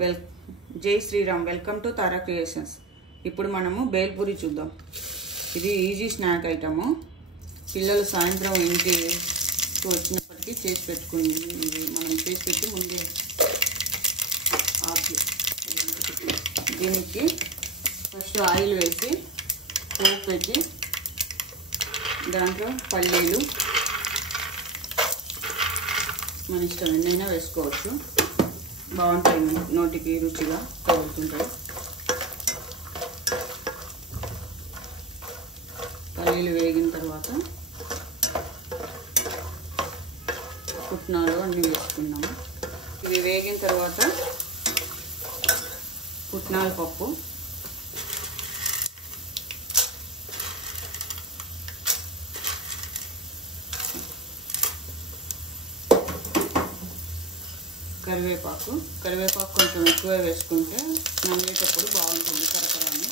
Well జై Shriram. Welcome to Tara creations. ఇప్పుడు మనము బేల్పూరి చూద్దాం. ఇది ఈజీ స్నాక్ ఐటము. పిల్లలు సాయంత్రం ఇంటికి వచ్చినప్పటికీ చేసి పెట్టుకుంది. ఇది మనం చేసి పెట్టి ముందే ఆపి దీనికి ఫస్ట్ ఆయిల్ వేసి పోపు పెట్టి దాంట్లో పల్లీలు మన ఇష్టం ఎన్నైనా వేసుకోవచ్చు. బాగుంటాయి, నోటికి రుచిగా తగులుతుంటాయి. పల్లీలు వేగిన తర్వాత పుట్నాలు అన్నీ వేసుకున్నాము. ఇవి వేగిన తర్వాత పుట్నాల పప్పు, కరివేపాకు కొంచెం ఎక్కువ వేసుకుంటే నమ్మేటప్పుడు బాగుంటుంది కరకరాని.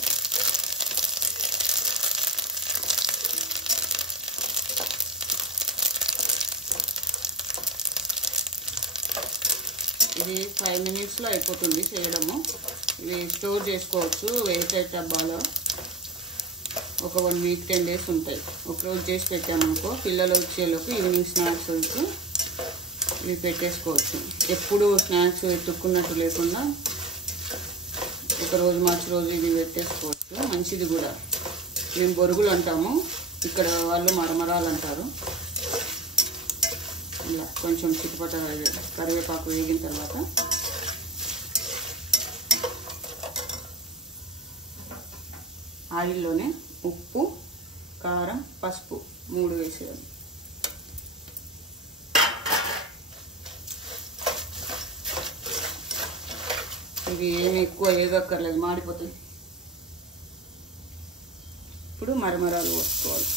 ఇది 5 minutesలో అయిపోతుంది చేయడము. ఇవి స్టోర్ చేసుకోవచ్చు ఎయిర్ టైట్ డబ్బాలో. ఒక 1 week 10 days ఉంటాయి. ఒకరోజు చేసి పెట్టామనుకో పిల్లలు వచ్చేలోపు ఈవినింగ్ స్నాక్స్ ఇవి పెట్టేసుకోవచ్చు. ఎప్పుడు స్నాక్స్ ఎత్తుక్కున్నట్టు లేకుండా ఒకరోజు మార్చి రోజు ఇవి పెట్టేసుకోవచ్చు. మంచిది కూడా. మేము బొరుగులు అంటాము, ఇక్కడ వాళ్ళు మరమరాలు అంటారు. ఇలా కొంచెం చిట్టుపట కరివేపాకు వేగిన తర్వాత ఆయిల్లోనే ఉప్పు, కారం, పసుపు 3 వేసేయాలి. ఇవి ఏమి ఎక్కువ వేగక్కర్లేదు, మాడిపోతాయి. ఇప్పుడు మరమరాలు పోసుకోవాలి.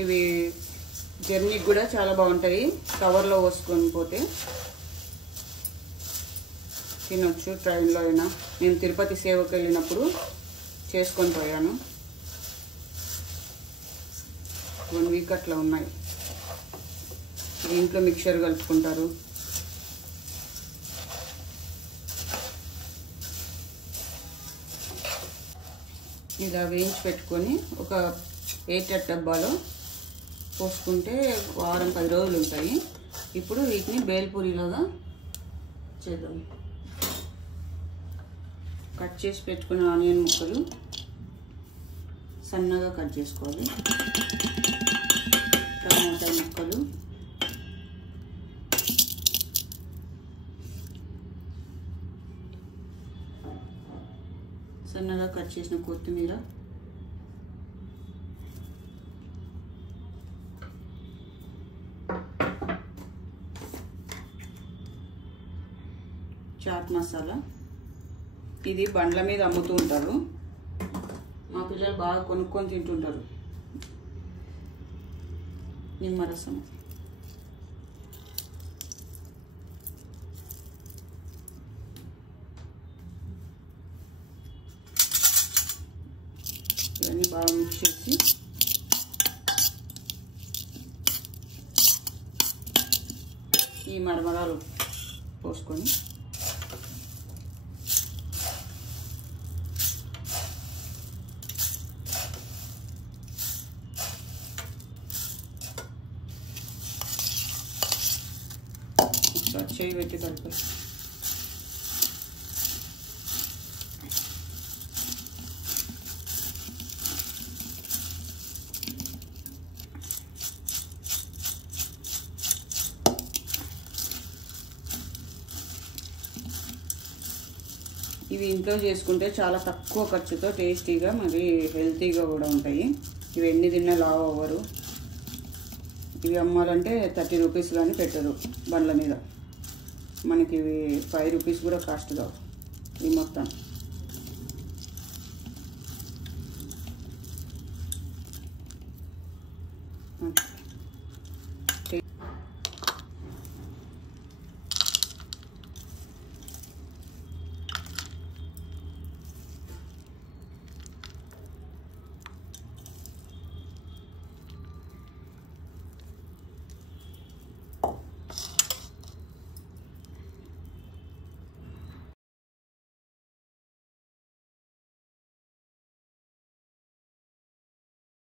ఇవి జర్నీకి కూడా చాలా బాగుంటాయి. కవర్లో పోసుకొని పోతే తినొచ్చు. ట్రైన్లో అయినా. నేను తిరుపతి సేవకు వెళ్ళినప్పుడు చేసుకొని పోయాను. 1 week అట్లా ఉన్నాయి. దీంట్లో మిక్చర్ కలుపుకుంటారు. ఇలా వేయించి పెట్టుకొని ఒక ఎయిర్ టైట్ డబ్బాలో పోసుకుంటే వారం 10 రోజులు ఉంటాయి. ఇప్పుడు వీటిని బేల్పూరిలాగా చేద్దాం. కట్ చేసి పెట్టుకున్న ఆనియన్ ముక్కలు సన్నగా కట్ చేసుకోవాలి. టమాటా ముక్కలు, సన్నగా కట్ చేసిన కొత్తిమీర, చాట్ మసాలా. ఇది బండ్ల మీద అమ్ముతూ ఉంటారు. మా పిల్లలు బాగా కొనుక్కొని తింటుంటారు. నిమ్మరసం, ఇవన్నీ బాగా మిక్స్ చేసి ఈ మరమరాలు పోసుకొని చేయి పెట్టి కలిపాలి. ఇవి ఇంట్లో చేసుకుంటే చాలా తక్కువ ఖర్చుతో టేస్టీగా మరి హెల్తీగా కూడా ఉంటాయి. ఇవి ఎన్ని తిన్నా లావు అవ్వరు. ఇవి అమ్మాలంటే 30 rupees కానీ పెట్టరు బండ్ల మీద. మనకి ఇవి 5 rupees కూడా కాస్ట్ కావు. ఈ మొత్తం